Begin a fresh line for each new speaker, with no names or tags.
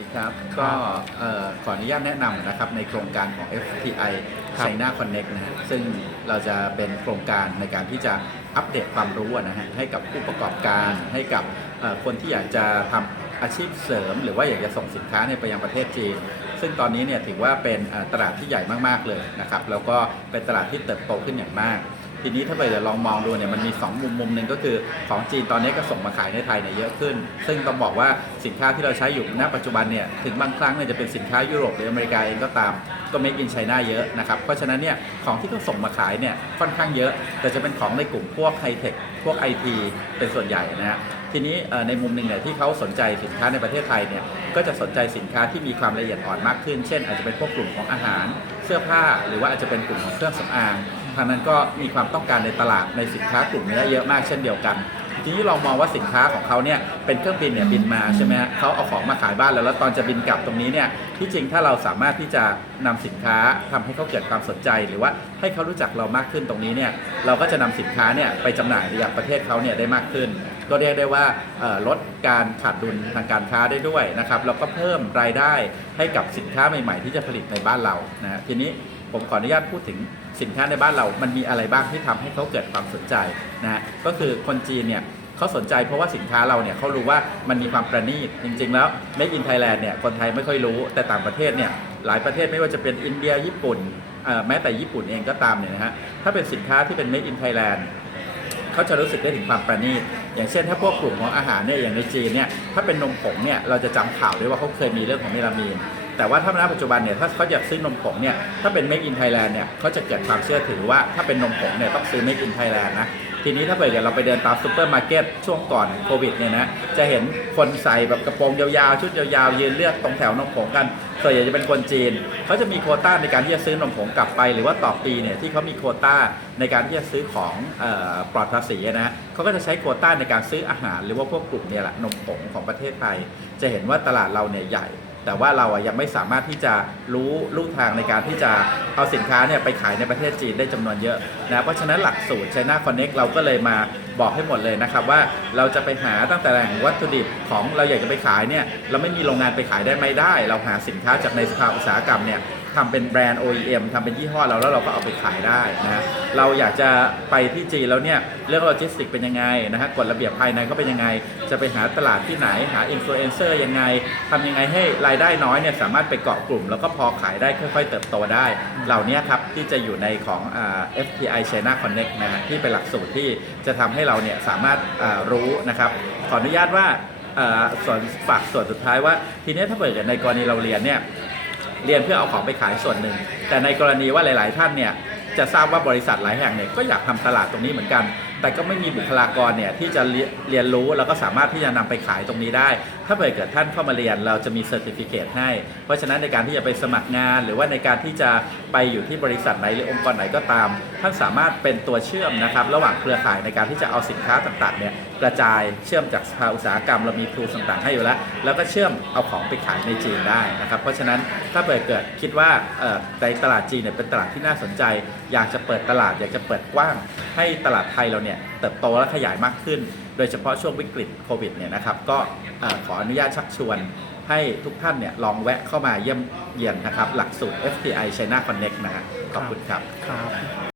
ดีครับก็เอ่อขออนุญาตแนะนำนะครับในโครงการของ FTI
ครับ
China Connect นะฮะซึ่งเราจะเป็นโครงการในการที่จะอัปเดตความรู้อะนะฮะให้กับผู้ประกอบการให้กับเอ่อคนที่อยากจะทำอาชีพเสริม หรือว่าอยากจะส่งสินค้าเนี่ยไปยังประเทศจีน ซึ่งตอนนี้เนี่ยถือว่าเป็นเอ่อตลาดที่ใหญ่มากๆเลยนะครับแล้วก็เป็นตลาดที่เติบโตขึ้นอย่างมาก ทีนี้ถ้าไปเดี๋ยวลองมองดูเนี่ยมันมี 2 มุมมุมหนึ่งก็คือของจีนตอนนี้ก็ส่งมาขายในไทยเนี่ยเยอะขึ้น ซึ่งต้องบอกว่าสินค้าที่เราใช้อยู่ณปัจจุบันเนี่ยถึงบางครั้งเนี่ยจะเป็นสินค้ายุโรปหรืออเมริกาเองก็ตามก็ make in China เยอะนะครับเพราะฉะนั้นเนี่ยของที่เขาส่งมาขายเนี่ยค่อนข้างเยอะ แต่จะเป็นของในกลุ่มพวกไฮเทคพวก IT เป็นส่วนใหญ่นะฮะทีนี้ในมุมหนึ่งเนี่ยที่เขาสนใจสินค้าในประเทศไทยเนี่ยก็จะสนใจสินค้าที่มีความละเอียดอ่อนมากขึ้น เช่น อาจจะเป็นพวกกลุ่มของอาหาร เสื้อผ้า หรือว่าอาจจะเป็นกลุ่มของเครื่องสำอาง ทางนั้นก็มีความต้องการในตลาดในสินค้ากลุ่มนี้เยอะมากเช่นเดียวกัน ทีนี้ลองมองว่าสินค้าของเขาเนี่ยเป็นเครื่องบินเนี่ยบินมาใช่ไหมฮะเขาเอาของมาขายบ้านแล้วแล้วตอนจะบินกลับตรงนี้เนี่ยที่จริงถ้าเราสามารถที่จะนำสินค้าทำให้เขาเกิดความสนใจ หรือว่าให้เขารู้จักเรามากขึ้นตรงนี้เนี่ยเราก็จะนำสินค้าเนี่ยไปจำหน่ายยังประเทศเขาเนี่ยได้มากขึ้น ก็เรียกได้ว่าลดการขาดดุลทางการค้าได้ด้วยนะครับแล้วก็เพิ่มรายได้ให้กับสินค้าใหม่ ๆ ที่จะผลิตในบ้านเรานะฮะทีนี้ ผมขออนุญาตพูดถึงสินค้าในบ้านเรา มันมีอะไรบ้างที่ทำให้เขาเกิดความสนใจนะฮะก็คือคนจีนเนี่ยเขาสนใจเพราะว่าสินค้าเราเนี่ยเขารู้ว่ามันมีความประณีตจริง ๆ แล้ว Made in Thailand เนี่ยคนไทยไม่ค่อยรู้แต่ต่างประเทศเนี่ยหลายประเทศไม่ว่าจะเป็นอินเดียญี่ปุ่นแม้แต่ญี่ปุ่นเองก็ตามเนี่ยนะฮะถ้าเป็นสินค้าที่เป็น Made in Thailand เขาจะรู้สึกได้ถึงความประณีต อย่างเช่น ถ้าพวกกลุ่มของอาหารเนี่ยอย่างในจีนเนี่ยถ้าเป็นนมผงเนี่ยเราจะจำข่าวได้ว่าเขาเคยมีเรื่องของเมลามีน แต่ว่าถ้าณปัจจุบันเนี่ยถ้าเขาอยากซื้อนมผงเนี่ยถ้าเป็น Make in Thailand เนี่ยเขาจะเกิดความเชื่อถือว่าถ้าเป็นนมผงเนี่ยต้องซื้อ Make in Thailand นะทีนี้ถ้าเกิดเราไปเดินตามซูเปอร์มาร์เก็ตช่วงก่อนโควิดเนี่ยนะจะเห็นคนใส่แบบกระโปรงยาวๆ ชุดยาวๆ ยืนเลือกตรงแถวนมผงกันส่วนใหญ่จะเป็นคนจีน เขาจะมีโคต้าในการที่จะซื้อนมผงกลับไป หรือว่าต่อปีเนี่ยที่เขามีโคต้าในการที่จะซื้อของออปลอดภาษีนะเขาก็จะใช้โคต้าในการซื้ออาหาร หรือว่าพวกกลุ่มเนี่ยแหละนมผงของประเทศไทย จะเห็นว่าตลาดเราเนี่ยใหญ่ แต่ว่าเราอะยังไม่สามารถที่จะรู้ลู่ทางในการที่จะเอาสินค้าเนี่ยไปขายในประเทศจีนได้จำนวนเยอะนะเพราะฉะนั้นหลักสูตร China Connect เราก็เลยมาบอกให้หมดเลยนะครับว่าเราจะไปหาตั้งแต่แหล่งวัตถุดิบของเราอยากจะไปขายเนี่ยเราไม่มีโรงงานไปขายได้ไม่ได้ เราหาสินค้าจากในสภาอุตสาหกรรมเนี่ยทำเป็นแบรนด์ OEM ทำเป็นยี่ห้อเราแล้วเราก็เอาไปขายได้นะเราอยากจะไปที่จีนแล้วเนี่ยเรื่องโลจิสติกเป็นยังไงนะฮะกฎระเบียบภายในเขาเป็นยังไง จะไปหาตลาดที่ไหนหาอินฟลูเอนเซอร์ยังไงทำยังไงให้รายได้น้อยเนี่ยสามารถไปเกาะกลุ่ม แล้วก็พอขายได้ค่อย ๆ เติบโตได้ เหล่านี้ครับที่จะอยู่ในของอ FTI China Connect นะฮะที่เป็นหลักสูตรที่จะทำให้เราเนี่ยสามารถรู้นะครับขออนุญาตว่าอ่าส่วนฝากส่วนสุดท้ายว่า ทีนี้ถ้าเปิดในกรณีเราเรียนเนี่ย เรียนเพื่อเอาของไปขายส่วนหนึ่ง แต่ในกรณีว่าหลาย ๆ ท่านเนี่ยจะทราบว่าบริษัทหลายแห่งเนี่ยก็อยากทำตลาดตรงนี้เหมือนกัน แต่ก็ไม่มีบุคลากรเนี่ยที่จะเรียนรู้แล้วก็สามารถที่จะนำไปขายตรงนี้ได้ ถ้าเกิดท่านเข้ามาเรียนเราจะมีเซอร์ติฟิเคตให้ เพราะฉะนั้นในการที่จะไปสมัครงาน หรือว่าในการที่จะไปอยู่ที่บริษัทไหนหรือองค์กรไหนก็ตาม ท่านสามารถเป็นตัวเชื่อมนะครับระหว่างเครือข่ายในการที่จะเอาสินค้าต่างๆเนี่ยกระจายเชื่อมจากสภาอุตสาหกรรมเรามีครูต่างๆให้อยู่แล้ว แล้วก็เชื่อมเอาของไปขายในจีนได้นะครับเพราะฉะนั้นถ้าเกิดเกิดคิดว่าในตลาดจีนเนี่ยเป็นตลาดที่น่าสนใจ อยากจะเปิดตลาด อยากจะเปิดกว้าง ให้ตลาดไทยเราเนี่ยเติบโตและขยายมากขึ้นโดยเฉพาะช่วงวิกฤตโควิดเนี่ยนะครับก็ขออนุญาตชักชวนให้ทุกท่านเนี่ยลองแวะเข้ามาเยี่ยมเยียนนะครับ หลักสูตร FTI China Connect นะฮะขอบคุณ
ครับ